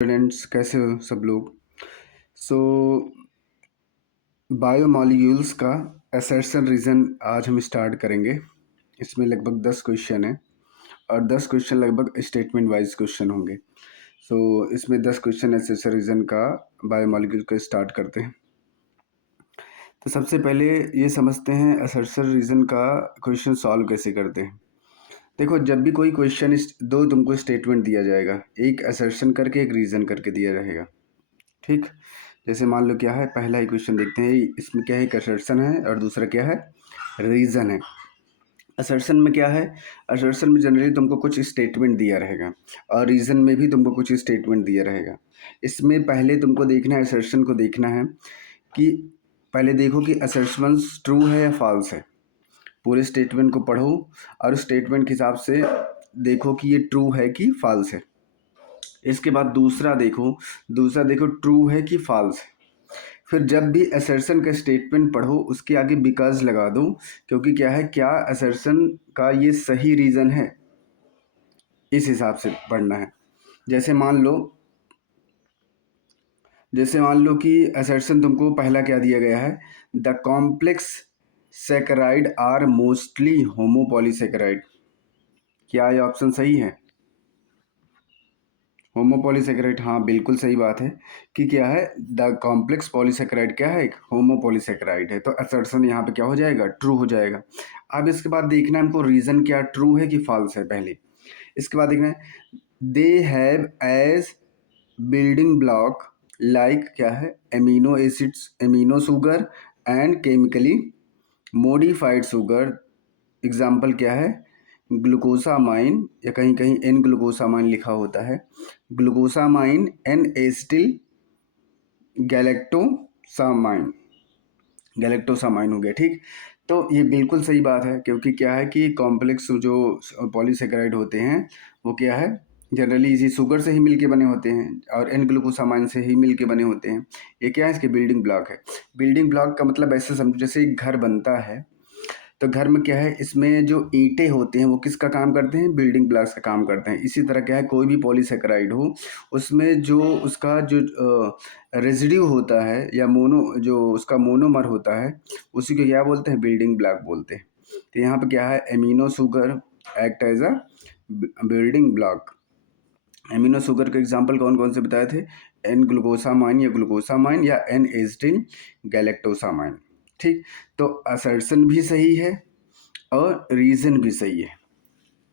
Students कैसे हो सब लोग। सो बायोमॉलिक्यूल्स का असर्शन रीज़न आज हम स्टार्ट करेंगे। इसमें लगभग 10 क्वेश्चन है और 10 क्वेश्चन लगभग स्टेटमेंट वाइज क्वेश्चन होंगे। सो इसमें 10 क्वेश्चन असर्शन रीज़न का बायोमॉलिक्यूल का स्टार्ट करते हैं। तो सबसे पहले ये समझते हैं असर्शन रीज़न का क्वेश्चन सॉल्व कैसे करते हैं। देखो, जब भी कोई क्वेश्चन दो तुमको स्टेटमेंट दिया जाएगा, एक असर्शन करके एक रीज़न करके दिया रहेगा। ठीक, जैसे मान लो क्या है, पहला ही क्वेश्चन देखते हैं। इसमें क्या है, एक असर्शन है और दूसरा क्या है, रीज़न है। असर्शन में क्या है, असर्शन में जनरली तुमको कुछ स्टेटमेंट दिया रहेगा और रीज़न में भी तुमको कुछ स्टेटमेंट दिया रहेगा। इसमें पहले तुमको देखना है, असर्शन को देखना है कि पहले देखो कि असर्शन ट्रू है या फॉल्स है। पूरे स्टेटमेंट को पढ़ो और स्टेटमेंट के हिसाब से देखो कि ये ट्रू है कि फॉल्स है। इसके बाद दूसरा देखो ट्रू है कि फॉल्स है। फिर जब भी असर्शन का स्टेटमेंट पढ़ो उसके आगे बिकॉज लगा दो, क्योंकि क्या है, क्या असर्शन का ये सही रीज़न है, इस हिसाब से पढ़ना है। जैसे मान लो कि असर्शन तुमको पहला क्या दिया गया है, the complex saccharide are mostly homopolysaccharide. क्या ये ऑप्शन सही है? होमोपॉलीसैकेराइड, हाँ बिल्कुल सही बात है कि क्या है, द कॉम्प्लेक्स पॉलीसैकेराइड क्या है, एक होमोपॉलीसैकेराइड है। तो असर्शन यहाँ पे क्या हो जाएगा, ट्रू हो जाएगा। अब इसके बाद देखना है हमको रीज़न क्या ट्रू है कि फॉल्स है पहले। इसके बाद देखना है, they have as building block like क्या है, amino acids, amino sugar and chemically modified sugar. Example क्या है, ग्लूकोसामाइन, या कहीं कहीं एन ग्लूकोसामाइन लिखा होता है, ग्लूकोसामाइन एन एसिटिल गैलेक्टोसामाइन, गैलेक्टोसामाइन हो गया। ठीक, तो ये बिल्कुल सही बात है, क्योंकि क्या है कि कॉम्प्लेक्स जो पॉलीसेकेराइड होते हैं वो क्या है, जनरली इसी शुगर से ही मिलके बने होते हैं और एन ग्लूकोसामाइन से ही मिलके बने होते हैं। ये क्या है, इसके बिल्डिंग ब्लॉक है। बिल्डिंग ब्लॉक का मतलब ऐसे समझो, जैसे एक घर बनता है तो घर में क्या है, इसमें जो ईंटें होते हैं वो किसका काम करते हैं, बिल्डिंग ब्लॉक्स का काम करते हैं। इसी तरह क्या है, कोई भी पॉलीसेकेराइड हो उसमें जो उसका जो रेजिड्यू होता है या जो उसका मोनोमर होता है, उसी को क्या बोलते हैं, बिल्डिंग ब्लॉक बोलते हैं। तो यहाँ पे क्या है, amino sugar act as a building block. Amino sugar के एग्जाम्पल कौन कौन से बताए थे, एन ग्लूकोसामाइन या ग्लूकोसामाइन या एन एसिटिल गैलेक्टोसामाइन। ठीक, तो असर्शन भी सही है और रीज़न भी सही है।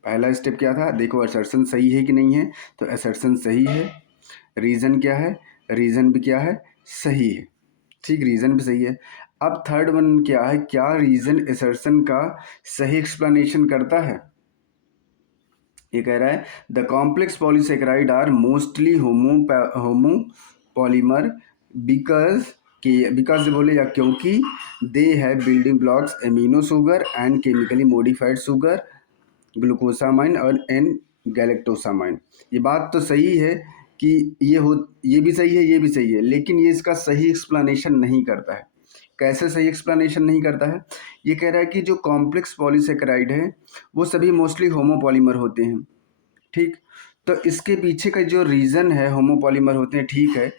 पहला स्टेप क्या था, देखो असर्शन सही है कि नहीं है, तो असर्शन सही है। रीज़न क्या है, रीज़न भी क्या है, सही है। ठीक, रीज़न भी सही है। अब थर्ड वन क्या है, क्या रीज़न असर्शन का सही एक्सप्लेनेशन करता है। ये कह रहा है, the complex polysaccharide are mostly homo polymer because बोले या क्योंकि they have building blocks amino sugar and chemically modified sugar glucosamine और एन गैलेक्टोसामाइन। ये बात तो सही है कि ये भी सही है, ये भी सही है, लेकिन ये इसका सही एक्सप्लेनेशन नहीं करता है। कैसे सही एक्सप्लेनेशन नहीं करता है, ये कह रहा है कि जो कॉम्प्लेक्स पॉलीसेकेराइड है वो सभी मोस्टली होमोपॉलीमर होते हैं। ठीक, तो इसके पीछे का जो रीज़न है, होमोपॉलीमर होते हैं, ठीक है।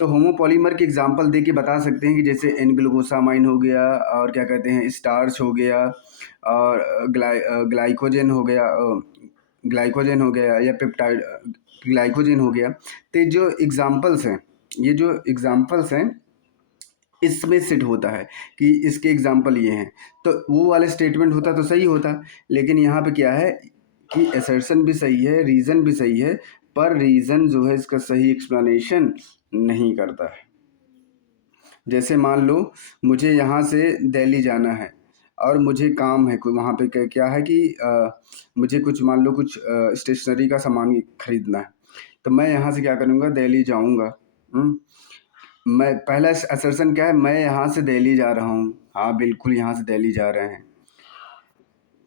तो होमोपॉलीमर के एग्जांपल दे के बता सकते हैं कि जैसे एन ग्लूकोसामाइन हो गया, और क्या कहते हैं, स्टार्च हो गया, और ग्लाइकोजन हो गया या पेप्टाइड ग्लाइकोजन हो गया। तो ये जो एग्जांपल्स हैं इसमें सेट होता है कि इसके एग्जाम्पल ये हैं, तो वो वाले स्टेटमेंट होता तो सही होता। लेकिन यहाँ पे क्या है कि असर्शन भी सही है, रीज़न भी सही है, पर रीज़न जो है इसका सही एक्सप्लेनेशन नहीं करता है। जैसे मान लो मुझे यहाँ से दिल्ली जाना है और मुझे काम है कोई वहाँ पे, क्या है कि मुझे कुछ मान लो कुछ स्टेशनरी का सामान खरीदना है, तो मैं यहाँ से क्या करूँगा, दिल्ली जाऊँगा। मैं पहला असर्शन क्या है, मैं यहाँ से दिल्ली जा रहा हूँ, हाँ बिल्कुल यहाँ से दिल्ली जा रहे हैं।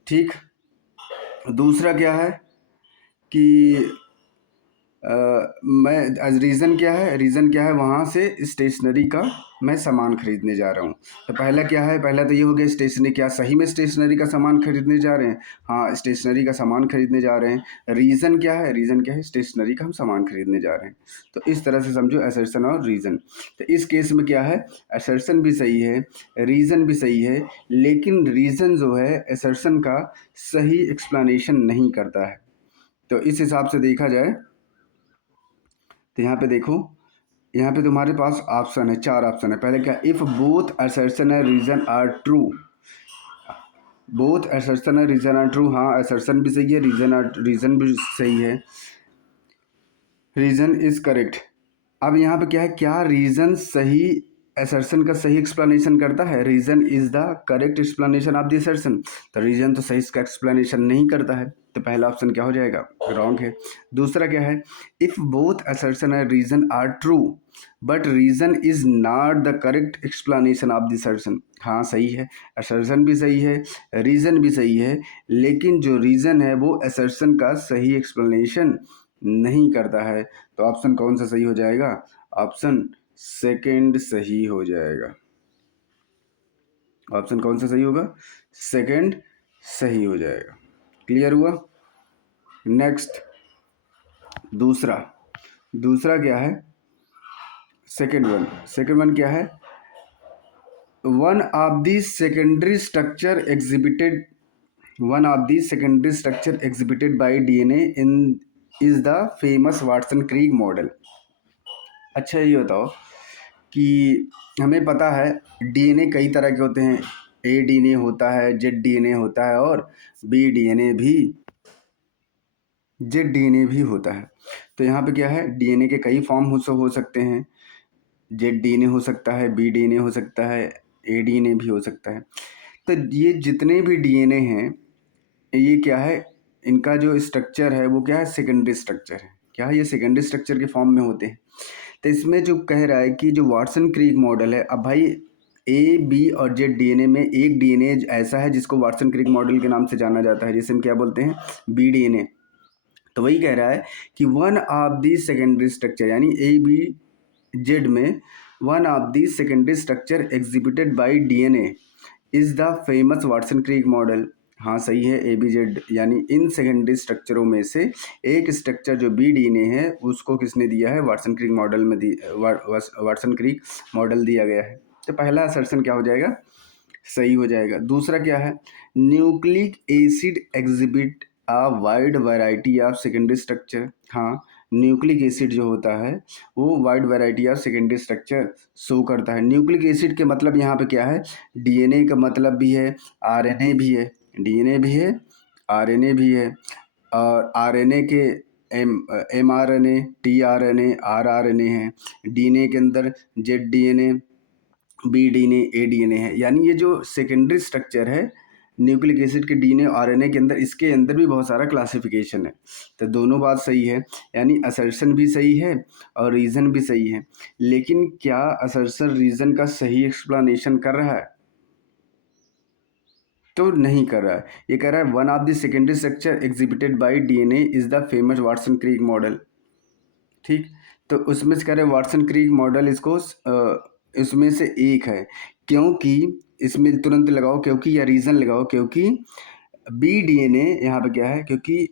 ठीक, दूसरा क्या है कि मैं रीज़न क्या है, रीज़न क्या है, वहाँ से स्टेशनरी का मैं सामान खरीदने जा रहा हूँ। तो पहला क्या है, पहला तो ये हो गया स्टेशनरी, क्या सही में स्टेशनरी का सामान खरीदने जा रहे हैं? हाँ, स्टेशनरी का सामान खरीदने जा रहे हैं। रीज़न क्या है, रीज़न क्या है, स्टेशनरी का हम सामान खरीदने जा रहे हैं। तो इस तरह से समझो असर्शन और रीज़न। तो इस केस में क्या है, असर्शन भी सही है, रीज़न भी सही है, लेकिन रीज़न जो है असर्शन का सही एक्सप्लेनेशन नहीं करता है। तो इस हिसाब से देखा जाए तो यहाँ पे देखो, यहाँ पे तुम्हारे पास ऑप्शन है, 4 ऑप्शन है। पहले क्या, if both assertion and reason are true, both assertion and reason are true, हाँ असर्शन भी सही है, रीज़न भी सही है, रीज़न इज़ करेक्ट। अब यहाँ पे क्या है, क्या रीज़न सही असर्शन का सही एक्सप्लेनेशन करता है? Reason is the correct explanation of the assertion. तो रीज़न तो सही इसका एक्सप्लेनेशन नहीं करता है, तो पहला ऑप्शन क्या हो जाएगा, रॉन्ग है। दूसरा क्या है, if both assertion and reason are true but reason is not the correct explanation of the assertion, हाँ सही है, असर्शन भी सही है, रीज़न भी सही है, लेकिन जो रीज़न है वो असर्शन का सही एक्सप्लेनेशन नहीं करता है। तो ऑप्शन कौन सा सही हो जाएगा, ऑप्शन सेकंड सही हो जाएगा। ऑप्शन कौन सा सही होगा, सेकंड सही हो जाएगा। क्लियर हुआ? नेक्स्ट, दूसरा, दूसरा क्या है, सेकंड वन क्या है, one of the secondary structure exhibited, one of the secondary structure exhibited by DNA in is the famous Watson Crick model. अच्छा ये बताओ कि हमें पता है डीएनए कई तरह के होते हैं, ए डीएनए होता है, जेड डीएनए होता है और बी डीएनए भी, जेड डीएनए भी होता है। तो यहाँ पे क्या है, डीएनए के कई फॉर्म हो सकते हैं, जेड डीएनए हो सकता है, बी डीएनए हो सकता है, ए डीएनए भी हो सकता है। तो ये जितने भी डीएनए हैं, ये क्या है, इनका जो स्ट्रक्चर है वो क्या है, सेकेंडरी स्ट्रक्चर है। क्या है, ये सेकेंडरी स्ट्रक्चर के फॉर्म में होते हैं। तो इसमें जो कह रहा है कि जो वाटसन क्रिक मॉडल है, अब भाई ए बी और जेड डीएनए में एक डीएनए ऐसा है जिसको वाटसन क्रिक मॉडल के नाम से जाना जाता है, जिसे हम क्या बोलते हैं, बी डीएनए। तो वही कह रहा है कि one of the secondary structure, यानी ए बी जेड में one of the secondary structure exhibited by DNA is the famous Watson Crick model. हाँ सही है, ए बी जेड यानी इन सेकेंडरी स्ट्रक्चरों में से एक स्ट्रक्चर जो बी डीएनए है उसको किसने दिया है, वाटसन क्रिक मॉडल में वाटसन क्रिक मॉडल दिया गया है। तो पहला असर्शन क्या हो जाएगा, सही हो जाएगा। दूसरा क्या है, nucleic acid exhibit a wide variety of secondary structure, हाँ न्यूक्लिक एसिड जो होता है वो wide variety of secondary structure show करता है। न्यूक्लिक एसिड के मतलब यहाँ पे क्या है, डीएनए का मतलब भी है, आरएनए भी है, डीएनए भी है, आरएनए भी है, और आरएनए के एमआरएनए, टीआरएनए, आरआरएनए है, डीएनए के अंदर जेड डीएनए, बी डीएनए, ए डीएनए है। यानी ये जो सेकेंडरी स्ट्रक्चर है न्यूक्लिक एसिड के डीएनए आरएनए के अंदर, इसके अंदर भी बहुत सारा क्लासिफिकेशन है। तो दोनों बात सही है, यानी असर्शन भी सही है और रीज़न भी सही है, लेकिन क्या असर्शन रीज़न का सही एक्सप्लेनेशन कर रहा है, तो नहीं कर रहा है। ये कह रहा है one of the secondary structure exhibited by DNA is the famous Watson Crick model. ठीक, तो उसमें से कह रहे हैं वाटसन क्रिक मॉडल इसको इसमें से एक है, क्योंकि इसमें तुरंत लगाओ क्योंकि, या रीज़न लगाओ क्योंकि बी डीएनए यहाँ पे क्या है, क्योंकि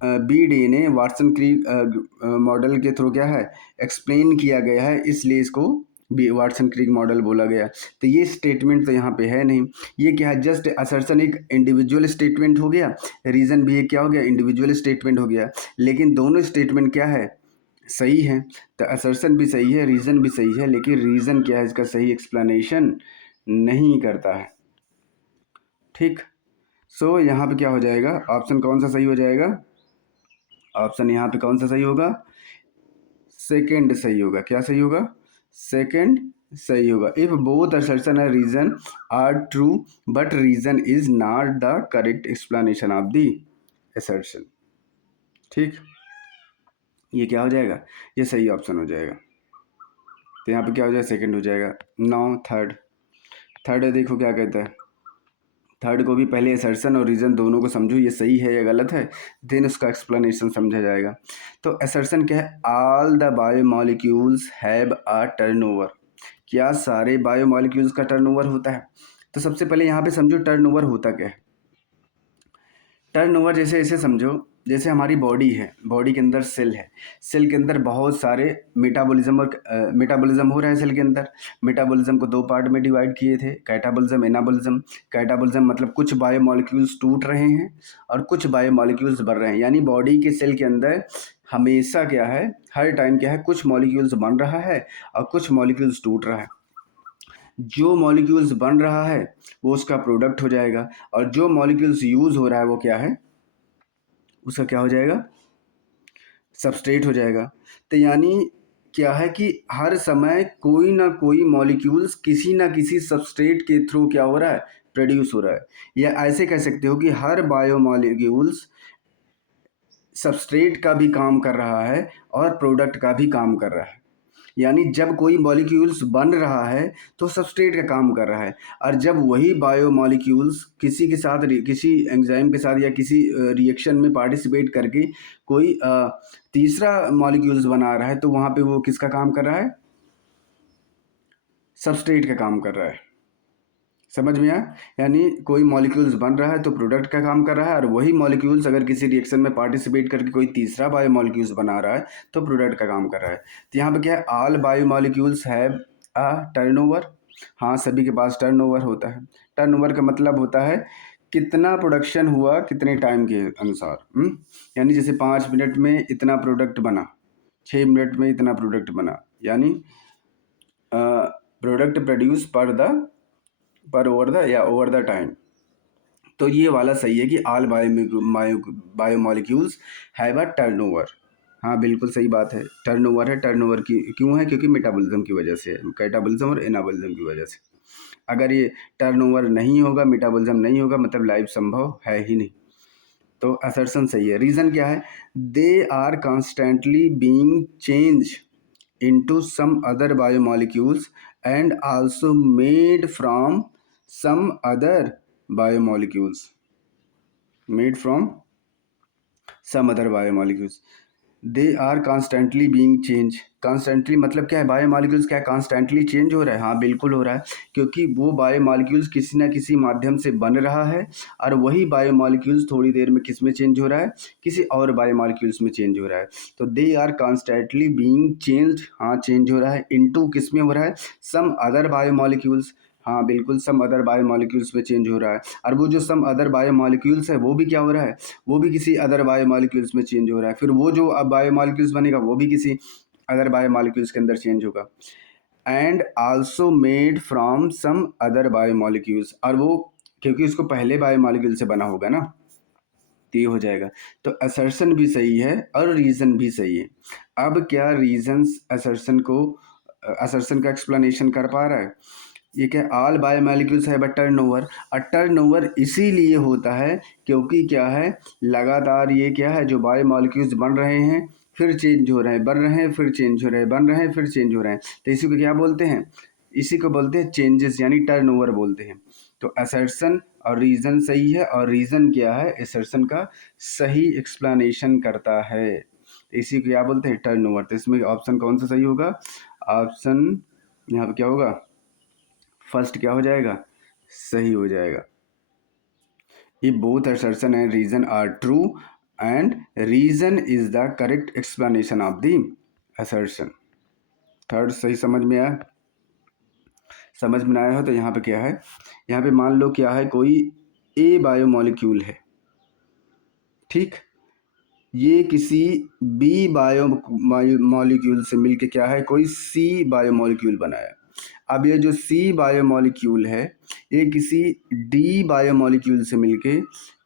B DNA Watson Crick model के थ्रू क्या है, एक्सप्लेन किया गया है, इसलिए इसको बी वाटसन क्रिक मॉडल बोला गया। तो ये स्टेटमेंट तो यहाँ पे है नहीं, ये क्या है, जस्ट असर्शन एक इंडिविजुअल स्टेटमेंट हो गया, रीज़न भी एक क्या हो गया, इंडिविजुअल स्टेटमेंट हो गया, लेकिन दोनों स्टेटमेंट क्या है, सही है। तो असर्शन भी सही है, रीज़न भी सही है, लेकिन रीज़न क्या है, इसका सही एक्सप्लेनेशन नहीं करता है। ठीक, सो यहाँ पे क्या हो जाएगा, ऑप्शन कौन सा सही हो जाएगा, ऑप्शन यहाँ पे कौन सा सही होगा, सेकंड सही होगा। क्या सही होगा, सेकंड सही होगा। If both assertion and reason are true but reason is not the correct explanation of the assertion. ठीक, ये क्या हो जाएगा, ये सही ऑप्शन हो जाएगा। तो यहाँ पे क्या हो जाएगा, सेकंड हो जाएगा। नाउ थर्ड, थर्ड देखो क्या कहता है, थर्ड को भी पहले असर्शन और रीज़न दोनों को समझो, ये सही है या गलत है, देन उसका एक्सप्लेनेशन समझा जाएगा। तो असर्शन क्या है? All the biomolecules have a turnover. क्या सारे बायोमोलिक्यूल्स का टर्नओवर होता है? तो सबसे पहले यहाँ पे समझो टर्नओवर होता क्या है। टर्नओवर जैसे ऐसे समझो, जैसे हमारी बॉडी है, बॉडी के अंदर सेल है, सेल के अंदर बहुत सारे मेटाबॉलिज्म हो रहा है सेल के अंदर। मेटाबॉलिज्म को दो पार्ट में डिवाइड किए थे, कैटाबॉलिज्म, एनाबॉलिज्म। कैटाबॉलिज्म मतलब कुछ बायोमोलिक्यूल्स टूट रहे हैं और कुछ बायोमोलिक्यूल्स बढ़ रहे हैं, यानी बॉडी के सेल के अंदर हमेशा क्या है, हर टाइम क्या है, कुछ मॉलिक्यूल्स बन रहा है और कुछ मॉलिक्यूल्स टूट रहा है। जो मॉलिक्यूल्स बन रहा है वो उसका प्रोडक्ट हो जाएगा, और जो मॉलिक्यूल्स यूज़ हो रहा है वो क्या है, उसका क्या हो जाएगा, सबस्ट्रेट हो जाएगा। तो यानी क्या है कि हर समय कोई ना कोई मॉलिक्यूल्स किसी ना किसी सबस्ट्रेट के थ्रू क्या हो रहा है, प्रोड्यूस हो रहा है। या ऐसे कह सकते हो कि हर बायोमॉलिक्यूल्स सबस्ट्रेट का भी काम कर रहा है और प्रोडक्ट का भी काम कर रहा है। यानी जब कोई मॉलिक्यूल्स बन रहा है तो सबस्ट्रेट का काम कर रहा है, और जब वही बायोमॉलिक्यूल्स किसी के साथ किसी एंजाइम के साथ या किसी रिएक्शन में पार्टिसिपेट करके कोई तीसरा मॉलिक्यूल्स बना रहा है, तो वहाँ पे वो किसका काम कर रहा है, सबस्ट्रेट का काम कर रहा है। समझ में आया? यानी कोई मॉलिक्यूल्स बन रहा है तो प्रोडक्ट का काम कर रहा है, और वही मॉलिक्यूल्स अगर किसी रिएक्शन में पार्टिसिपेट करके कोई तीसरा बायोमॉलिक्यूल्स बना रहा है तो प्रोडक्ट का काम कर रहा है। तो यहाँ पे क्या है, all biomolecules have a turnover. हाँ, सभी के पास टर्नओवर होता है। टर्नओवर का मतलब होता है कितना प्रोडक्शन हुआ कितने टाइम के अनुसार। यानी जैसे 5 मिनट में इतना प्रोडक्ट बना, 6 मिनट में इतना प्रोडक्ट बना, यानी प्रोडक्ट प्रोड्यूस पर ओवर द या ओवर द टाइम। तो ये वाला सही है कि all biomolecules have a turnover. हाँ, बिल्कुल सही बात है, टर्नओवर है। टर्नओवर की क्यों है? क्योंकि मेटाबॉलिज्म की वजह से, कैटाबॉलिज्म और एनाबॉलिज्म की वजह से। अगर ये टर्नओवर नहीं होगा, मेटाबॉलिज्म नहीं होगा, मतलब लाइफ संभव है ही नहीं। तो असर्शन सही है। रीज़न क्या है? They are constantly being change into some other biomolecules and also made from some other biomolecules made from some other biomolecules. They are constantly being change. Constantly मतलब क्या है, बायोमॉलिक्यूल्स क्या कॉन्स्टेंटली चेंज हो रहा है? हाँ, बिल्कुल हो रहा है, क्योंकि वो बायोमॉलिक्यूल्स किसी ना किसी माध्यम से बन रहा है, और वही बायोमॉलिक्यूल्स थोड़ी देर में किस में चेंज हो रहा है, किसी और बायोमॉलिक्यूल्स में चेंज हो रहा है। तो they are constantly being changed, हाँ चेंज हो रहा है, इनटू किस में हो रहा है, सम अदर बायोमॉलिक्यूल्स। हाँ बिल्कुल, सम अदर बायोमॉलिक्यूल्स में चेंज हो रहा है, और वो जो सम अदर बायोमॉलिक्यूल्स है वो भी क्या हो रहा है, वो भी किसी अदर बायोमॉलिक्यूल्स में चेंज हो रहा है। फिर वो जो अब बायोमॉलिक्यूल्स बनेगा वो भी किसी अदर बायोमॉलिक्यूल्स के अंदर चेंज होगा। And also made from some other biomolecules, और वो क्योंकि उसको पहले बायोमॉलिक्यूल से बना होगा ना, तो ये हो जाएगा। तो असर्शन भी सही है और रीज़न भी सही है। अब क्या रीजन्स असर्शन का एक्सप्लेनेशन कर पा रहा है? ये क्या, ऑल बायोमॉलिक्यूल्स है बट टर्नओवर। और टर्नओवर इसीलिए होता है क्योंकि क्या है, लगातार ये क्या है, जो बायोमॉलिक्यूल्स बन रहे हैं फिर चेंज हो रहे हैं, बन रहे हैं फिर चेंज हो रहे हैं, बन रहे हैं फिर चेंज हो रहे हैं, तो इसी को क्या बोलते हैं, इसी को बोलते हैं चेंजेस, यानी टर्नओवर बोलते हैं। तो असर्शन और रीज़न सही है, और रीज़न क्या है, असर्शन का सही एक्सप्लेनेशन करता है, इसी को क्या बोलते हैं, टर्नओवर। तो इसमें ऑप्शन कौन सा सही होगा? ऑप्शन यहाँ पे क्या होगा, फर्स्ट क्या हो जाएगा, सही हो जाएगा। If both assertion and reason are true, and reason is the correct explanation of the assertion. Third सही समझ में आया? समझ में आया हो तो यहाँ पे क्या है, यहाँ पे मान लो क्या है, कोई ए बायोमॉलिक्यूल है, ठीक, ये किसी बी बायोमॉलिक्यूल से मिलके क्या है, कोई सी बायोमॉलिक्यूल बनाया। अब ये जो सी बायोमॉलिक्यूल है ये किसी डी बायोमॉलिक्यूल से मिलके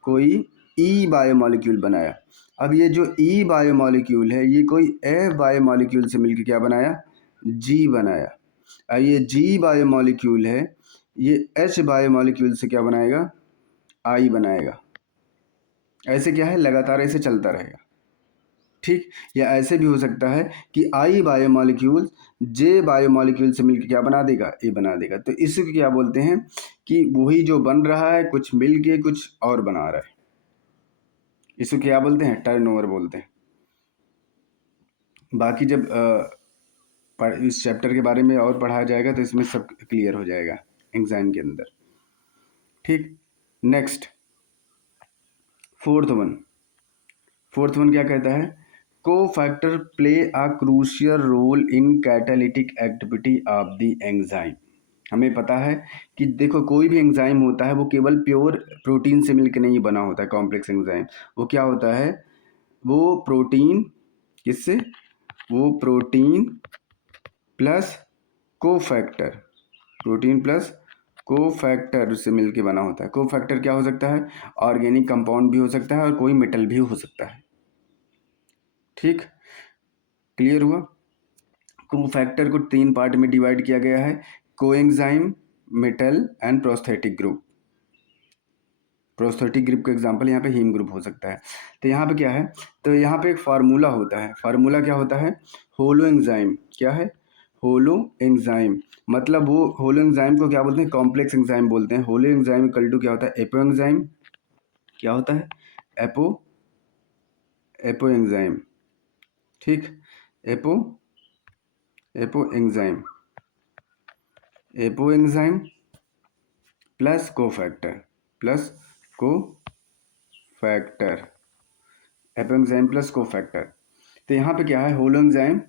कोई ई बायोमॉलिक्यूल बनाया। अब ये जो ई बायोमॉलिक्यूल है ये कोई एफ बायोमॉलिक्यूल से मिलके क्या बनाया, जी बनाया। अब ये जी बायोमॉलिक्यूल है ये एच बायोमॉलिक्यूल से क्या बनाएगा, आई बनाएगा। ऐसे क्या है, लगातार ऐसे चलता रहेगा, ठीक। या ऐसे भी हो सकता है कि आई बायोमॉलिक्यूल जे बायोमॉलिक्यूल से मिलकर क्या बना देगा, ए बना देगा। तो इसको क्या बोलते हैं कि वही जो बन रहा है कुछ मिल के कुछ और बना रहा है। इसको क्या बोलते हैं? टर्नओवर बोलते हैं। बाकी जब इस चैप्टर के बारे में और पढ़ाया जाएगा तो इसमें सब क्लियर हो जाएगा एंजाइम के अंदर। ठीक, नेक्स्ट फोर्थ वन क्या कहता है? Cofactor play a crucial role in catalytic activity of the enzyme. हमें पता है कि देखो कोई भी एंजाइम होता है वो केवल प्योर प्रोटीन से मिलकर नहीं बना होता है। कॉम्प्लेक्स एंजाइम वो क्या होता है? वो प्रोटीन किससे? वो protein plus cofactor, protein plus cofactor से मिलके बना होता है। कोफैक्टर क्या हो सकता है? ऑर्गेनिक कंपाउंड भी हो सकता है और कोई मेटल भी हो सकता है। ठीक, क्लियर हुआ? कोफैक्टर को 3 पार्ट में डिवाइड किया गया है: coenzyme, metal and prosthetic group. Prosthetic group का एग्जांपल यहाँ पे हीम ग्रुप हो सकता है। तो यहाँ पे क्या है? तो यहाँ पे एक फार्मूला होता है। फार्मूला क्या होता है? Holo enzyme. क्या है? Holo enzyme. मतलब वो होलो एंजाइम को क्या बोलते हैं? कॉम्प्लेक्स एंजाइम बोलते हैं। होलो एंजाइम इक्वल टू क्या होता है? Apoenzyme. क्या होता है? Apoenzyme. ठीक, apoenzyme plus cofactor apoenzyme plus cofactor. तो यहाँ पे क्या है? होलो एंजाइम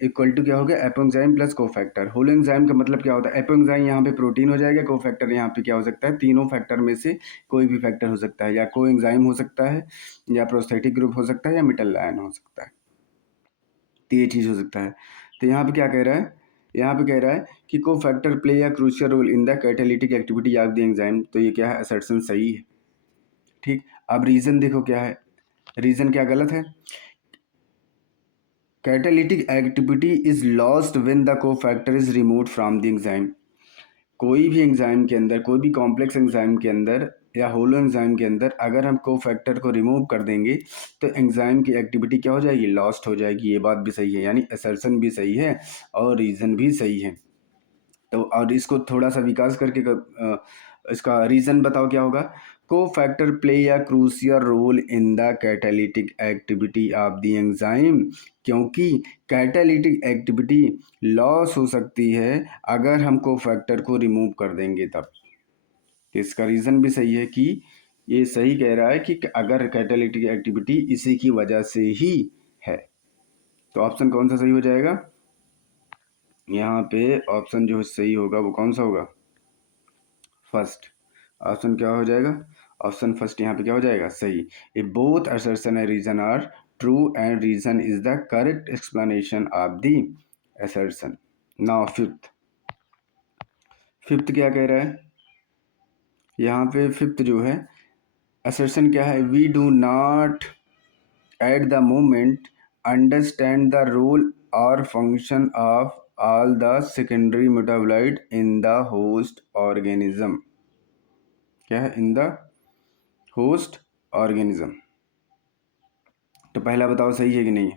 इक्वल टू क्या हो गया? Apo enzyme plus cofactor. Holo enzyme का मतलब क्या होता है? एपो एंजाइम यहाँ पे प्रोटीन हो जाएगा, कोफैक्टर यहाँ पे क्या हो सकता है? तीनों फैक्टर में से कोई भी फैक्टर हो सकता है, या को एंजाइम हो सकता है, या प्रोस्थेटिक ग्रुप हो सकता है, या मेटल आयन हो सकता है। तो ये चीज़ हो सकता है। तो यहाँ पे क्या कह रहा है? यहाँ पे कह रहा है कि cofactor play a crucial role in the catalytic activity of the enzyme. तो ये क्या है? असर्शन सही है। ठीक, अब रीज़न देखो क्या है? रीज़न क्या गलत है? Catalytic activity is lost when the cofactor is removed from the enzyme. कोई भी एंजाइम के अंदर, कोई भी कॉम्प्लेक्स एंजाइम के अंदर या होलो एंजाइम के अंदर अगर हम कोफैक्टर को रिमूव कर देंगे तो एंजाइम की एक्टिविटी क्या हो जाएगी? लॉस्ट हो जाएगी। ये बात भी सही है, यानी असर्शन भी सही है और रीज़न भी सही है। तो और इसको थोड़ा सा विकास करके इसका रीज़न बताओ क्या होगा? Cofactor play a crucial role in the catalytic activity of the enzyme, क्योंकि कैटालिटिक एक्टिविटी लॉस हो सकती है अगर हम कोफैक्टर को रिमूव कर देंगे तब। इसका रीज़न भी सही है कि ये सही कह रहा है कि अगर कैटालिटिक एक्टिविटी इसी की वजह से ही है। तो ऑप्शन कौन सा सही हो जाएगा? यहाँ पे ऑप्शन जो सही होगा वो कौन सा होगा? फर्स्ट। ऑप्शन क्या हो जाएगा? ऑप्शन फर्स्ट यहाँ पे क्या हो जाएगा? सही। If both assertion and reason are true and reason is the correct explanation of the assertion. Now fifth क्या कह रहा है? यहाँ पे फिफ्थ जो है असर्शन क्या है? We do not at the moment understand the role और function of all the secondary metabolite in the host organism। क्या है? in the host organism। तो पहला बताओ सही है कि नहीं?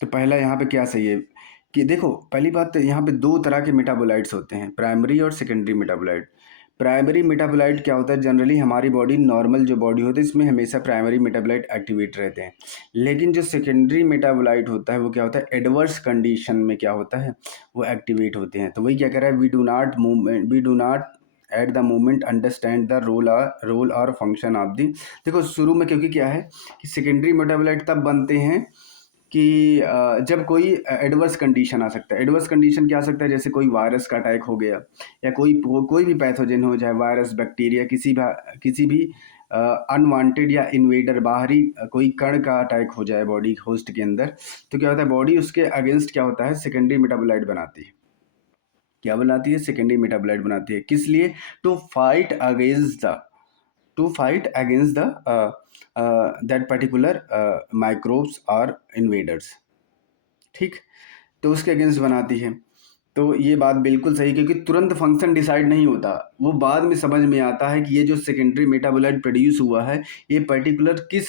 तो पहला यहाँ पे क्या सही है कि देखो पहली बात तो यहाँ पे 2 तरह के मेटाबोलाइट्स होते हैं, प्राइमरी और सेकेंडरी मेटाबोलाइट। प्राइमरी मेटाबोलाइट क्या होता है? जनरली हमारी बॉडी नॉर्मल जो बॉडी होती है इसमें हमेशा प्राइमरी मेटाबोलाइट एक्टिवेट रहते हैं। लेकिन जो सेकेंडरी मेटाबोलाइट होता है वो क्या होता है? एडवर्स कंडीशन में क्या होता है? वो एक्टिवेट होते हैं। तो वही क्या कह रहा है? We do not at the moment understand the role और फंक्शन ऑफ द। देखो शुरू में क्योंकि क्या है कि सेकेंडरी मेटाबोलाइट तब बनते हैं कि जब कोई एडवर्स कंडीशन आ सकता है। एडवर्स कंडीशन क्या आ सकता है? जैसे कोई वायरस का अटैक हो गया, या कोई भी पैथोजन हो, चाहे वायरस, बैक्टीरिया, किसी भी अनवांटेड या इन्वेडर, बाहरी कोई कण का अटैक हो जाए बॉडी होस्ट के अंदर, तो क्या होता है? बॉडी उसके अगेंस्ट क्या होता है? सेकेंडरी मेटाबोलाइट बनाती है। क्या बनाती है? सेकेंडरी मेटाबोलाइट बनाती है। किस लिए? To fight against the that particular microbes और invaders। ठीक, तो उसके अगेंस्ट बनाती है। तो ये बात बिल्कुल सही, क्योंकि तुरंत फंक्शन डिसाइड नहीं होता, वो बाद में समझ में आता है कि ये जो सेकेंडरी मेटाबोलाइट प्रोड्यूस हुआ है ये पर्टिकुलर किस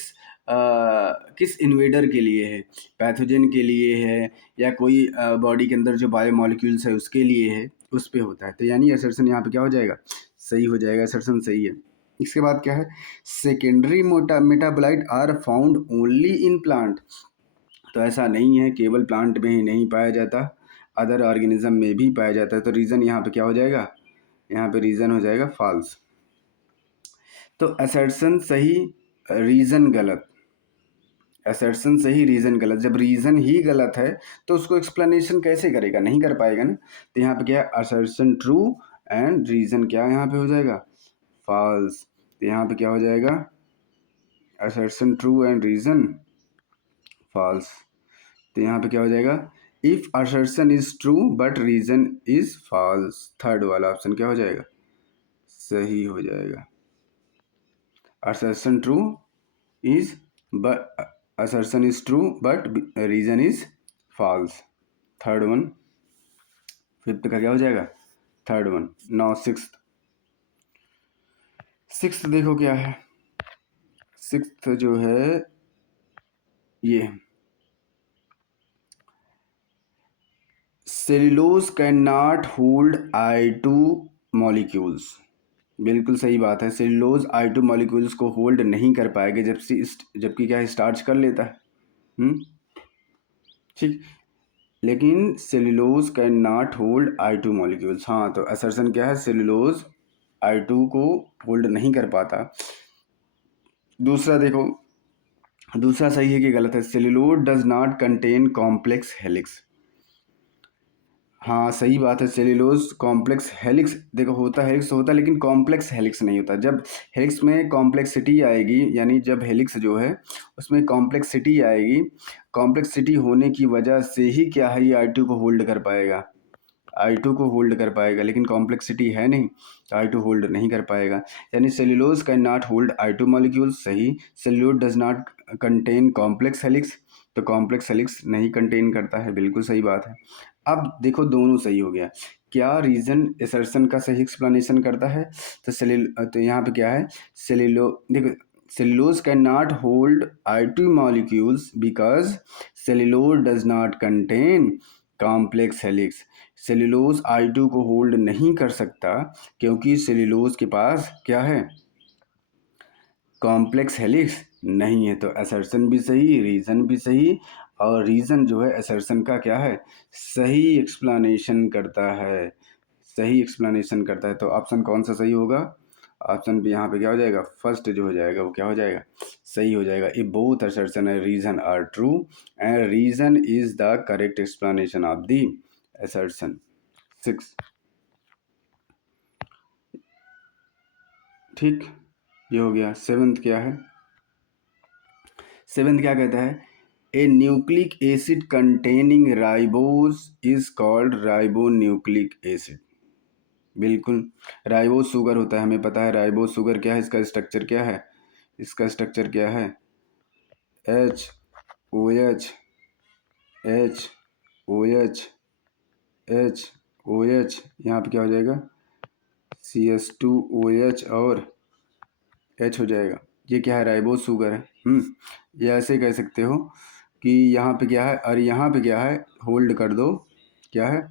किस इन्वेडर के लिए है, पैथोजन के लिए है या कोई बॉडी के अंदर जो बायोमोलिक्यूल्स है उसके लिए है, उस पे होता है। तो यानी असर्शन यहाँ पे क्या हो जाएगा, सही हो जाएगा, असर्शन सही है। इसके बाद क्या है, secondary metabolite are found only in plant. तो ऐसा नहीं है, केवल प्लांट में ही नहीं पाया जाता, अदर ऑर्गेनिज्म में भी पाया जाता है। तो रीज़न यहाँ पे क्या हो जाएगा, यहाँ पे रीज़न हो जाएगा फॉल्स। तो असर्शन सही, रीज़न गलत। असर्शन सही, रीज़न गलत। जब रीज़न ही गलत है तो उसको एक्सप्लेनेशन कैसे करेगा, नहीं कर पाएगा ना। तो यहाँ पे क्या है, असर्शन ट्रू एंड रीज़न क्या यहाँ पे हो जाएगा, फॉल्स। तो यहाँ पे क्या हो जाएगा, assertion true and reason false. तो यहाँ पे क्या हो जाएगा, if assertion is true but reason is false. Third वाला ऑप्शन क्या हो जाएगा, सही हो जाएगा। Assertion true is but assertion is true but reason is false, third one. Fifth का क्या हो जाएगा, third one. Now sixth, sixth देखो क्या है, सिक्स्थ जो है ये, cellulose can not hold I2 molecules. बिल्कुल सही बात है, सेल्यूलोज I2 मॉलिक्यूल्स को होल्ड नहीं कर पाएगा जबकि क्या है, स्टार्च कर लेता है। ठीक, लेकिन cellulose can not hold I2 molecules. हाँ, तो असर्शन क्या है, सेल्यूलोज I2 को होल्ड नहीं कर पाता। दूसरा देखो, दूसरा सही है कि गलत है, cellulose does not contain complex helix. हाँ सही बात है, सेल्यूलोज कॉम्प्लेक्स हेलिक्स, देखो होता है, हेलिक्स होता है लेकिन कॉम्प्लेक्स हेलिक्स नहीं होता। जब हेलिक्स में कॉम्प्लेक्सिटी आएगी, यानी जब हेलिक्स जो है उसमें कॉम्प्लेक्सिटी आएगी, कॉम्प्लेक्सिटी होने की वजह से ही क्या है, ये I2 को होल्ड कर पाएगा, I2 को होल्ड कर पाएगा। लेकिन कॉम्प्लेक्सिटी है नहीं तो I2 होल्ड नहीं कर पाएगा। यानी cellulose can not hold I2 molecule, सही। Cellulose does not contain complex helix, तो कॉम्प्लेक्स हेलिक्स नहीं कंटेन करता है, बिल्कुल सही बात है। अब देखो दोनों सही हो गया, क्या रीजन असर्शन का सही एक्सप्लेनेशन करता है। तो यहाँ पे क्या है, देखो cellulose can not hold I2 molecules because cellulose does not contain complex helix. Cellulose I2 को होल्ड नहीं कर सकता क्योंकि सेल्यूलोज के पास क्या है, कॉम्प्लेक्स हेलिक्स नहीं है। तो असर्शन भी सही, रीज़न भी सही, और रीज़न जो है असर्शन का क्या है, सही एक्सप्लेनेशन करता है, सही एक्सप्लेनेशन करता है। तो ऑप्शन कौन सा सही होगा, ऑप्शन भी यहाँ पे क्या हो जाएगा, फर्स्ट जो हो जाएगा वो क्या हो जाएगा, सही हो जाएगा। If both assertion and reason are true and reason is the correct explanation of the assertion. 6, ठीक, ये हो गया। 7th क्या है, 7th क्या कहता है, a nucleic acid containing ribose is called ribonucleic acid. बिल्कुल, राइबोज शुगर होता है, हमें पता है राइबोज शुगर क्या है, इसका स्ट्रक्चर क्या है, इसका स्ट्रक्चर क्या है, HOH HOH HOH, यहाँ पे क्या हो जाएगा, CH2OH और H हो जाएगा। ये क्या है, राइबोज शुगर है। ये ऐसे कह सकते हो कि यहाँ पे क्या है और यहाँ पे क्या है, होल्ड कर दो, क्या है,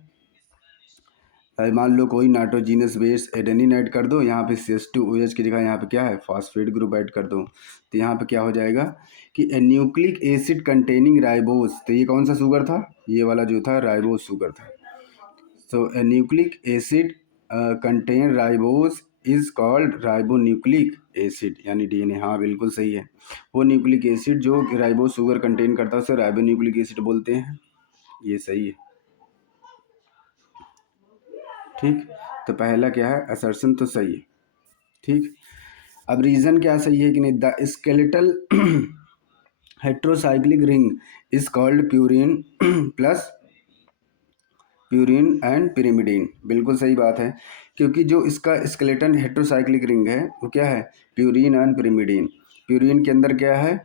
मान लो कोई नाइट्रोजीनस बेस एडेनिन ऐड कर दो, यहाँ पे CH2OH की जगह यहाँ पे क्या है, फॉस्फेट ग्रुप ऐड कर दो। तो यहाँ पे क्या हो जाएगा कि न्यूक्लिक एसिड कंटेनिंग राइबोज, तो ये कौन सा शुगर था, ये वाला जो था राइबोज शुगर था। So a nucleic acid contain ribose is called ribonucleic acid, यानी DNA। हाँ बिल्कुल सही है, वो न्यूक्लिक एसिड जो राइबोज शुगर कंटेन करता है उसे राइबोन्यूक्लिक एसिड बोलते हैं, ये सही है। ठीक, तो पहला क्या है, असर्शन तो सही है। ठीक, अब रीज़न क्या सही है कि नहीं, the skeletal heterocyclic ring is called purine plus purine and pyrimidine. बिल्कुल सही बात है, क्योंकि जो इसका स्केलेटन हेट्रोसाइक्लिक रिंग है वो क्या है, प्यूरिन एंड पिरिमिडीन। प्यूरिन के अंदर क्या है,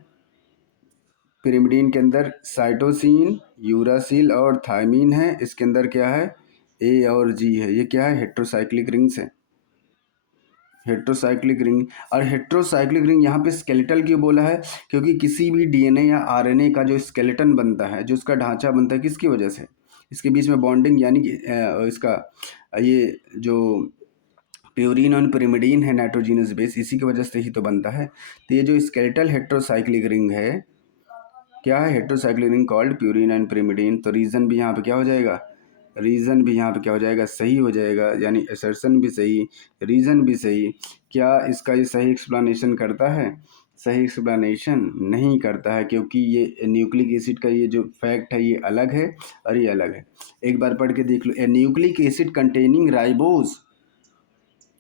पिरिमिडीन के अंदर साइटोसिन, यूरासिल और थायमीन है, इसके अंदर क्या है, A और G है। ये क्या है, हेट्रोसाइक्लिक रिंग्स है। Heterocyclic ring. और हेट्रोसाइक्लिक रिंग यहाँ पे स्केलेटल क्यों बोला है? क्योंकि किसी भी डीएनए या आरएनए का जो स्केलेटन बनता है, जो उसका ढांचा बनता है, किसकी वजह से? इसके बीच में बॉन्डिंग, यानी कि इसका ये जो प्यूरिन और pyrimidine है नाइट्रोजिनस बेस, इसी की वजह से ही तो बनता है। तो ये जो स्केलेटल हेट्रोसाइक्लिक रिंग है, क्या है? Heterocyclic ring called purine and pyrimidine। तो रीजन भी यहाँ पे क्या हो जाएगा? रीज़न भी यहाँ पे क्या हो जाएगा? सही हो जाएगा, यानी असर्शन भी सही, रीज़न भी सही। क्या इसका ये सही एक्सप्लेनेशन करता है? सही एक्सप्लेनेशन नहीं करता है, क्योंकि ये न्यूक्लिक एसिड का ये जो फैक्ट है ये अलग है और ये अलग है। एक बार पढ़ के देख लो, a nucleic acid containing ribose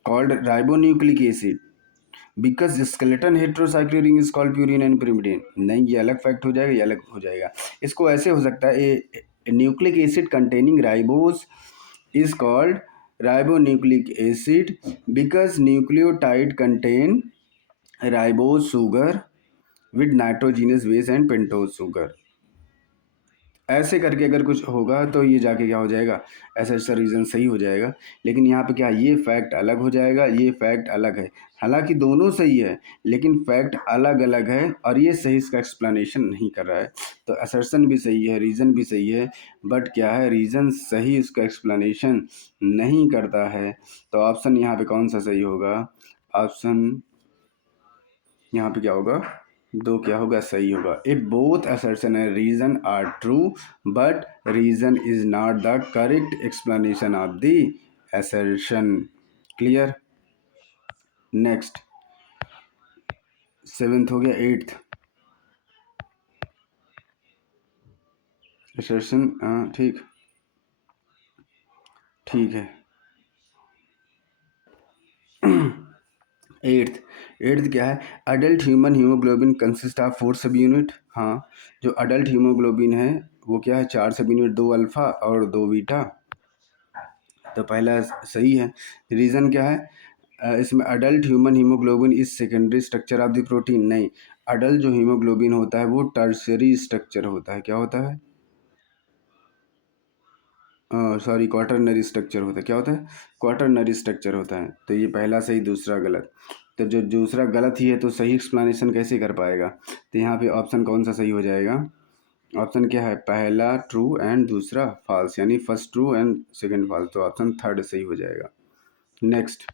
called ribonucleic acid because skeleton heterocyclic ring is called purine and pyrimidine। नहीं, ये अलग फैक्ट हो जाएगा, ये अलग हो जाएगा। इसको ऐसे हो सकता है, a nucleic acid containing ribose is called ribonucleic acid because nucleotide contain ribose sugar with nitrogenous base and pentose sugar। ऐसे करके अगर कुछ होगा तो ये जाके क्या हो जाएगा? ऐसा ऐसा रीज़न सही हो जाएगा। लेकिन यहाँ पे क्या, ये फैक्ट अलग हो जाएगा, ये फैक्ट अलग है। हालांकि दोनों सही है, लेकिन फैक्ट अलग अलग है, और ये सही इसका एक्सप्लेनेशन नहीं कर रहा है। तो असर्शन भी सही है, रीज़न भी सही है, बट क्या है, रीज़न सही इसका एक्सप्लेनेशन नहीं करता है। तो ऑप्शन यहाँ पे कौन सा सही होगा? ऑप्शन यहाँ पे क्या होगा? दो क्या होगा? सही होगा। If both assertion and reason are true but reason is not the correct explanation of the assertion. Clear? Next, seventh हो गया, एट्थ असर्शन। ठीक, ठीक है। एट्थ, एट्थ क्या है? Adult human haemoglobin consist of 4 सब यूनिट। हाँ, जो अडल्ट हीमोग्लोबिन है वो क्या है? 4 सब यूनिट, 2 अल्फा और 2 बीटा। तो पहला सही है। रीज़न क्या है? इसमें adult human haemoglobin is secondary structure of the protein. नहीं, अडल्ट जो हीमोग्लोबिन होता है वो टर्सरी स्ट्रक्चर होता है। क्या होता है? सॉरी, क्वाटरनरी स्ट्रक्चर होता है। क्या होता है? क्वाटरनरी स्ट्रक्चर होता है। तो ये पहला सही, दूसरा गलत। तो जो दूसरा गलत ही है तो सही एक्सप्लेनेशन कैसे कर पाएगा? तो यहाँ पे ऑप्शन कौन सा सही हो जाएगा? ऑप्शन क्या है? पहला ट्रू एंड दूसरा फॉल्स, यानी first true and second false. तो ऑप्शन थर्ड सही हो जाएगा। नेक्स्ट,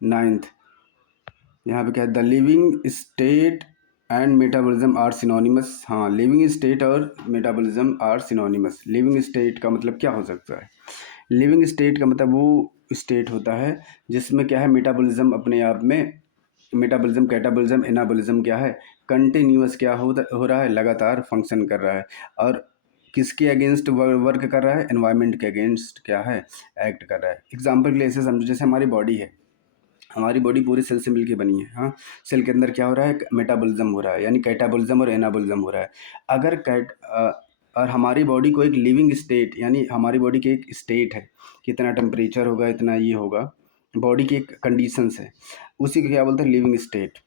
नाइन्थ, यहाँ पे क्या है? The living state and metabolism are synonymous. हाँ, लिविंग स्टेट और metabolism are synonymous. Living state का मतलब क्या हो सकता है? लिविंग स्टेट का मतलब वो स्टेट होता है जिसमें क्या है, मेटाबॉलिज्म अपने आप में, मेटाबॉलिज्म, कैटाबॉलिज्म, एनाबॉलिज्म क्या है, कंटिन्यूअस क्या हो रहा है, लगातार फंक्शन कर रहा है। और किसके अगेंस्ट वर्क कर रहा है? एनवायरनमेंट के अगेंस्ट क्या है, एक्ट कर रहा है। एग्जाम्पल के लिए ऐसे समझो, जैसे हमारी बॉडी है, हमारी बॉडी पूरे सेल से मिलके बनी है। हाँ, सेल के अंदर क्या हो रहा है? मेटाबॉलिज्म हो रहा है, यानी कैटाबॉलिज्म और एनाबॉलिज्म हो रहा है। अगर और हमारी बॉडी को एक लिविंग स्टेट, यानी हमारी बॉडी की एक स्टेट है, कितना टेम्परेचर होगा, इतना ये होगा, बॉडी की एक कंडीशंस है, उसी को क्या बोलते हैं? Living state.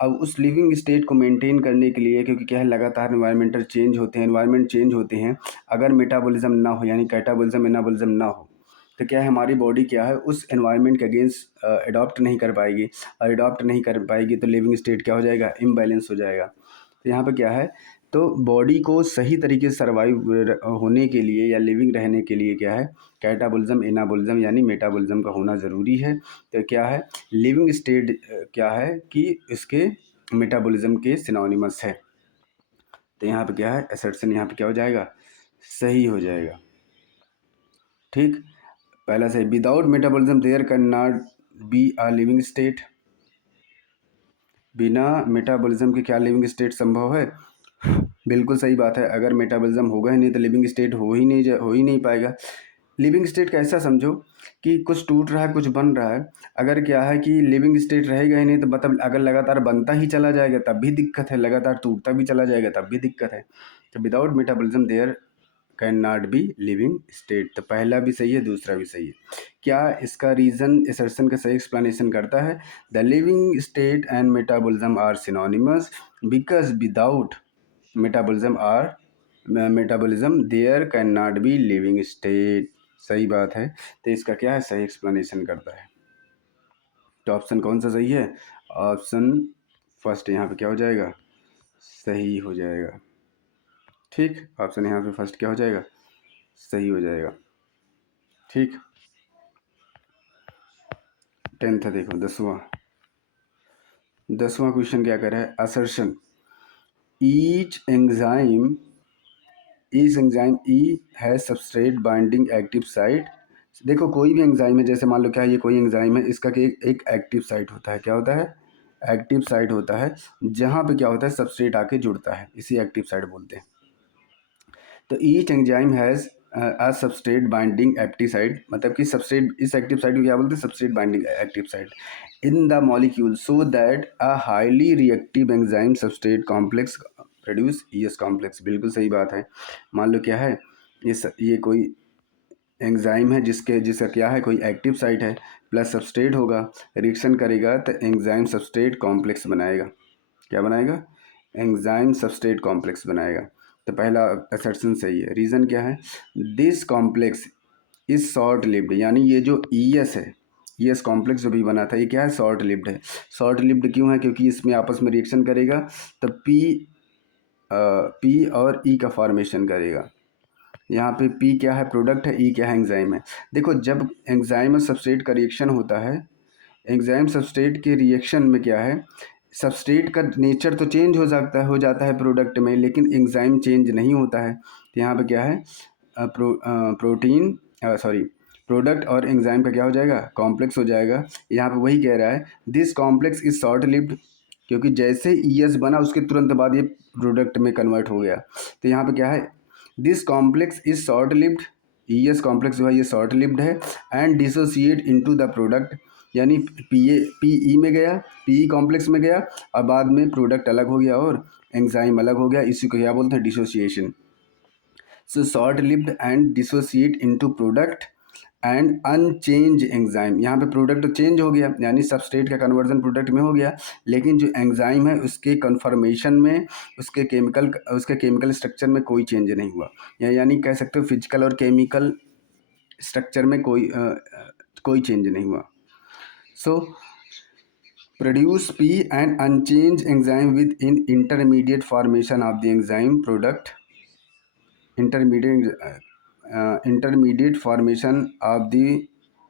अब उस लिविंग स्टेट को मेंटेन करने के लिए, क्योंकि क्या है, लगातार एनवायरमेंटल चेंज होते हैं, एनवायरमेंट चेंज होते हैं, अगर मेटाबॉलिज्म ना हो, यानी कैटाबॉलिज्म, एनाबॉलिज्म ना हो, तो क्या है, हमारी बॉडी क्या है, उस एनवायरनमेंट के अगेंस्ट अडॉप्ट नहीं कर पाएगी। और अडॉप्ट नहीं कर पाएगी तो लिविंग स्टेट क्या हो जाएगा? इम्बैलेंस हो जाएगा। तो यहाँ पे क्या है, तो बॉडी को सही तरीके से सर्वाइव होने के लिए या लिविंग रहने के लिए क्या है, कैटाबॉलिज्म, एनाबॉलिज्म यानी मेटाबॉलिज्म का होना ज़रूरी है। तो क्या है, लिविंग स्टेट क्या है कि इसके मेटाबॉलिज्म के सिनोनिमस है। तो यहाँ पे क्या है, असर्शन यहाँ पे क्या हो जाएगा? सही हो जाएगा। ठीक, पहला सही। Without metabolism there can not be a living state. बिना मेटाबॉलिज्म के क्या लिविंग स्टेट संभव है? बिल्कुल सही बात है। अगर मेटाबॉलिज्म होगा ही नहीं तो लिविंग स्टेट हो ही नहीं पाएगा। लिविंग स्टेट कैसा समझो कि कुछ टूट रहा है, कुछ बन रहा है। अगर क्या है कि लिविंग स्टेट रहेगा ही नहीं तो मतलब अगर लगातार बनता ही चला जाएगा तब भी दिक्कत है, लगातार टूटता भी चला जाएगा तब भी दिक्कत है। तो without metabolism there can not be living state. तो पहला भी सही है, दूसरा भी सही है। क्या इसका रीज़न असर्शन का सही एक्सप्लेनेशन करता है? The living state and metabolism are synonymous because without metabolism there can not be living state. सही बात है। तो इसका क्या है, सही एक्सप्लेनेशन करता है। तो ऑप्शन कौन सा सही है? ऑप्शन फर्स्ट यहाँ पे क्या हो जाएगा? सही हो जाएगा। ठीक, ऑप्शन यहाँ पे फर्स्ट क्या हो जाएगा? सही हो जाएगा। ठीक, 10 था। देखो 10वां क्वेश्चन क्या कर रहा है? असर्शन ईच एंजाइम ई है सबस्ट्रेट बाइंडिंग एक्टिव साइट। देखो कोई भी एंजाइम है, जैसे मान लो क्या है, ये कोई एंजाइम है, इसका एक एक्टिव साइट होता है। क्या होता है? एक्टिव साइट होता है, जहाँ पे क्या होता है, सबस्ट्रेट आके जुड़ता है, इसी एक्टिव साइट बोलते हैं। तो each enzyme has a substrate binding active site, मतलब कि सबस्ट्रेट, इस एक्टिव साइट को क्या बोलते हैं? Substrate binding active site in the molecule so that a highly reactive enzyme substrate complex produce ES complex. बिल्कुल सही बात है। मान लो क्या है, ये कोई एंजाइम है जिसका क्या है, कोई एक्टिव साइट है, प्लस सबस्ट्रेट होगा, रिएक्शन करेगा तो एंजाइम सबस्ट्रेट कॉम्प्लेक्स बनाएगा। क्या बनाएगा? एंजाइम सबस्ट्रेट कॉम्प्लेक्स बनाएगा। तो पहला असर्शन सही है। रीज़न क्या है? This complex is short lived, यानी ये जो ईएस है, ईएस कॉम्प्लेक्स जो भी बना था, ये क्या है? शॉर्ट लिव्ड है। शॉर्ट लिव्ड क्यों है? क्योंकि इसमें आपस में रिएक्शन करेगा तो पी और ई का फॉर्मेशन करेगा। यहाँ पे पी क्या है? प्रोडक्ट है, ई क्या है? एंजाइम है। देखो जब एंजाइम और सबस्ट्रेट का रिएक्शन होता है, एंजाइम सबस्ट्रेट के रिएक्शन में क्या है, सबस्ट्रेट का नेचर तो चेंज हो जाता है प्रोडक्ट में, लेकिन एंजाइम चेंज नहीं होता है। तो यहाँ पे क्या है, प्रोटीन सॉरी प्रोडक्ट और एंजाइम का क्या हो जाएगा? कॉम्प्लेक्स हो जाएगा। यहाँ पे वही कह रहा है, this complex is short lived, क्योंकि जैसे ईएस बना उसके तुरंत बाद ये प्रोडक्ट में कन्वर्ट हो गया। तो यहाँ पे क्या है, this complex is short lived, ES complex जो है ये शॉर्ट लिव्ड है, and dissociate into the product, यानी पीई में गया, पीई कॉम्प्लेक्स में गया, और बाद में प्रोडक्ट अलग हो गया और एंजाइम अलग हो गया। इसी को क्या बोलते हैं? Dissociation. So short lived and dissociate into product and unchange enzyme. यहाँ पे प्रोडक्ट चेंज हो गया, यानी सबस्ट्रेट का कन्वर्जन प्रोडक्ट में हो गया, लेकिन जो एंजाइम है उसके कन्फर्मेशन में, उसके केमिकल स्ट्रक्चर में कोई चेंज नहीं हुआ। यानी कह सकते हो फिजिकल और केमिकल स्ट्रक्चर में कोई चेंज नहीं हुआ। सो produce P and unchanged enzyme with in intermediate formation of the enzyme product, intermediate formation of the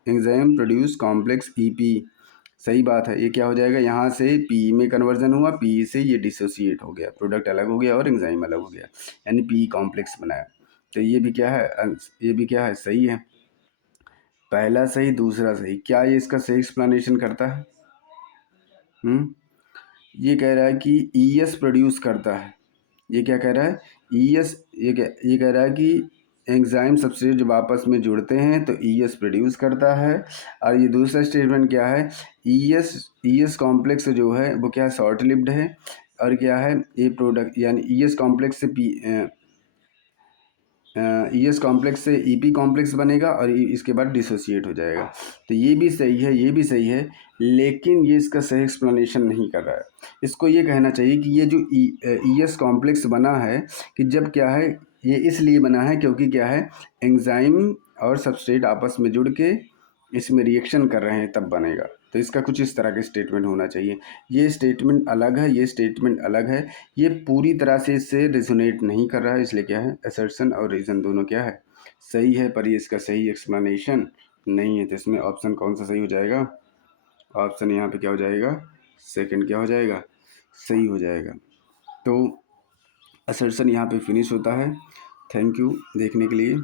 enzyme produce complex EP। सही बात है। ये क्या हो जाएगा, यहाँ से पी में कन्वर्जन हुआ, पी से ये डिसोसिएट हो गया, प्रोडक्ट अलग हो गया और एंजाइम अलग हो गया, यानी पी कॉम्प्लेक्स बनाया। तो ये भी क्या है, ये भी क्या है, सही है। पहला सही, दूसरा सही। क्या ये इसका सही एक्सप्लेनेशन करता है? ये कह रहा है कि ईएस प्रोड्यूस करता है। ये क्या कह रहा है? ईएस, ये कह रहा है कि एंजाइम सबस्ट्रेट जब आपस में जुड़ते हैं तो ईएस प्रोड्यूस करता है। और ये दूसरा स्टेटमेंट क्या है, ईएस कॉम्प्लेक्स जो है वो क्या है, शॉर्ट लिव्ड है। और क्या है, ये प्रोडक्ट यानी ईएस कॉम्प्लेक्स से ईएस कॉम्प्लेक्स से ईपी कॉम्प्लेक्स बनेगा और इसके बाद डिसोसिएट हो जाएगा। तो ये भी सही है, ये भी सही है, लेकिन ये इसका सही एक्सप्लेनेशन नहीं कर रहा है। इसको ये कहना चाहिए कि ये जो ईएस कॉम्प्लेक्स बना है, कि जब क्या है, ये इसलिए बना है क्योंकि क्या है, एंजाइम और सबस्ट्रेट आपस में जुड़ के इसमें रिएक्शन कर रहे हैं, तब बनेगा। तो इसका कुछ इस तरह का स्टेटमेंट होना चाहिए। ये स्टेटमेंट अलग है, ये स्टेटमेंट अलग है, ये पूरी तरह से इससे रेजोनेट नहीं कर रहा है, इसलिए क्या है, असर्शन और रीज़न दोनों क्या है, सही है, पर ये इसका सही एक्सप्लेनेशन नहीं है। तो इसमें ऑप्शन कौन सा सही हो जाएगा? ऑप्शन यहाँ पे क्या हो जाएगा, सेकंड क्या हो जाएगा, सही हो जाएगा। तो असर्शन यहाँ पे फिनिश होता है। थैंक यू देखने के लिए।